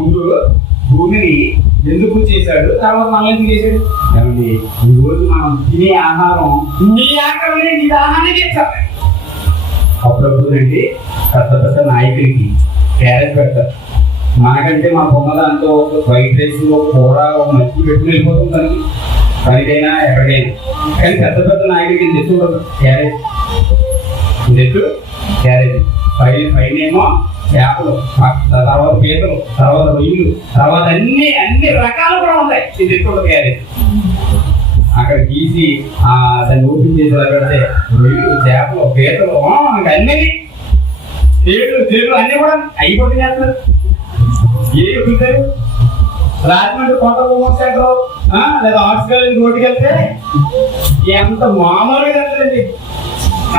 ముందు భూమిని ఎందుకు చేశాడు, తర్వాత మనల్ని ఎందుకు చేశాడు? ఏమండి, ఈ రోజు మనం తినే ఆహారం నీ ఆకలి నీ దాహాన్ని చేస్తాం. అప్పుడప్పుడు అండి పెద్ద పెద్ద నాయకులకి క్యారెట్ పెడతారు. మనకంటే మనకు ఉన్న దాంతో వైట్ రైస్ కూర మధ్య పెట్టుకుని వెళ్ళిపోతాం దానికి పనికైనా ఎక్కడికైనా. కానీ పెద్ద పెద్ద నాయకులకి తెచ్చు ఉండదు క్యారెట్, తెచ్చు క్యారెట్ పైన ఏమో చేపలు, తర్వాత పీతలు, తర్వాత రొయ్యలు, తర్వాత అన్ని రకాలు కూడా ఉంటాయి. ఇది ఎక్కువ క్యారెట్ అక్కడ తీసి దాన్ని ఓపెన్ చేసి పెడితే రొయ్యలు, చేపలు, పీతలు అన్ని తేళ్ళు అన్ని కూడా అయిపోతుంది చేస్తారు. ఏ ఉంటారు రాజమండ్రి కొత్త సెంటర్ లేదా హాస్పిటల్ రోడ్డుకి వెళ్తే ఎంత మామూలుగా వెళ్తారండి.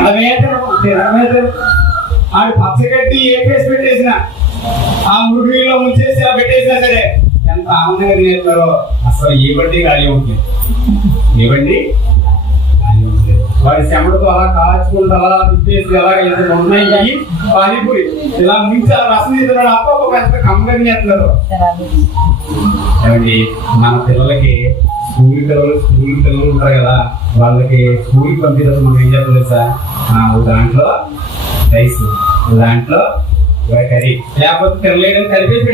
నడమేతరు ఆడు పచ్చగడ్డి ఏ పేసి పెట్టేసిన ఆ మురుగులో ముంచేసి ఇలా పెట్టేసినా సరే ఎంత ఆనందంగా తినేస్తారో. అసలు ఏ బండి ఖాళీ ఉంటుంది, ఏ బండి ఖాళీ ఉంటుంది. వాడి చెమటతో అలా కాచుకుంటూ అలా తిప్పేసి అలా ఉన్నాయి పానీపూరి ఇలా ముంచి ఆ రసం తింటున్నాడు. అప్ప ఎంత కమ్మగా తినేస్తున్నారు. ఏమండి, మన పిల్లలకి స్కూల్ పిల్లలు ఉంటారు కదా, వాళ్ళకి స్కూల్కి పంపించాలి. మనం ఏం చెప్పలేదు సార్, దాంట్లో రైస్, దాంట్లో కర్రీ, లేకపోతే తినలేదని కలిపేసి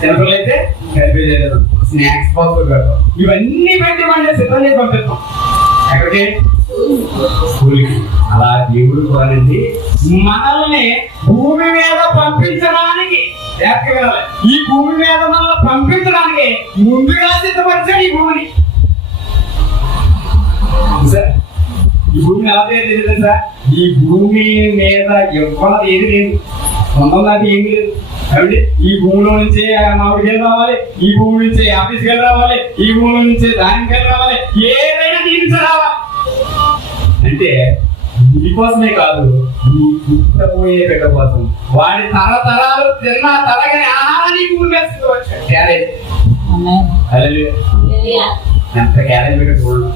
చిన్నపిల్లలు అయితే కలిపేసేది స్నాక్స్ బాక్స్ పెడతాం. ఇవన్నీ పెట్టి మనం సిద్ధం చేసి పంపిస్తాం ఎక్కడికి, స్కూల్కి. అలా దేవుడు కోరండి మనల్ని భూమి మీద పంపించడానికి, ఈ భూమి మీద మనల్ని పంపించడానికి ముందుగా సిద్ధపరిచాడు ఈ భూమిని. సార్ ఈ భూమిని ఎలా తయారు చేసేది సార్? ఈ భూమి మీద ఎవ్వరు ఏది లేదు, సొంతం ఏమి లేదు. కాబట్టి ఈ భూమిలో నుంచే మామిడికాయలు రావాలి, ఈ భూమి నుంచే ఆఫీస్కి రావాలి, ఈ భూమి నుంచే దానికాయలు రావాలి, ఏదైనా దీనికి రావాలి. అంటే మీకోసమే కాదు, మీ పుట్టబోయే బిడ్డ కోసం, వాడి తరతరాలు తిన్న తరగని ఆహారాన్ని భూమి మీద వచ్చాడు. క్యారేజ్ ఎంత క్యారేజ్ పెట్టి చూడండి.